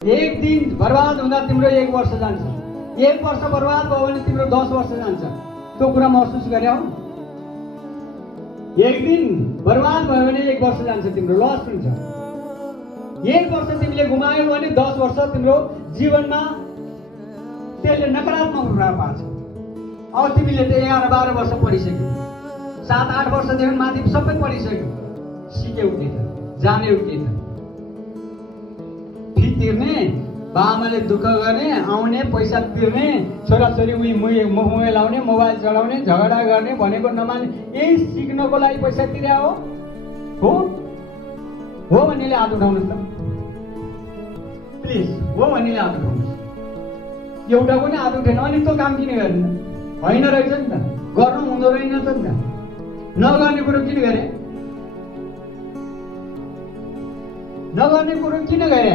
एक दिन बर्बाद हुँदा तिम्रो 1 वर्ष जान्छ, 1 वर्ष बर्बाद भयो भने तिम्रो 10 वर्ष जान्छ। त्यो कुरा महसुस गरे हो? एक दिन बर्बाद भयो भने 1 वर्ष जान्छ, तिम्रो लस हुन्छ। 1 वर्ष तिमीले गुमायौ भने 10 वर्ष तिम्रो जीवनमा त्यसले नकारात्मक प्रभाव पार्छ। अब तिमीले त 11-12 वर्ष पढिसक्यौ, 7-8 वर्षदेखि माथि सबै पढिसक्यौ, सिक्यौ के त, जान्यौ के त? फी तिर्ने, बाबाले दुःख गर्ने, आउने, पैसा तिर्ने, छोराछोरी मोबाइल लाउने, मोबाइल चलाउने, झगडा गर्ने भनेको नमान्ने, यही सिक्नको लागि पैसा तिर्या हो भन्नेले हात उठाउनुहोस् त प्लिज। हो भन्नेले हात उठाउनुहोस्। एउटा पनि हात उठेन अनि त्यो काम किन गर्ने? होइन रहेछ नि त, गर्नु हुँदो रहेन त नि त। नगर्ने कुरो किन गरे? नगर्ने कुरो किन गरे?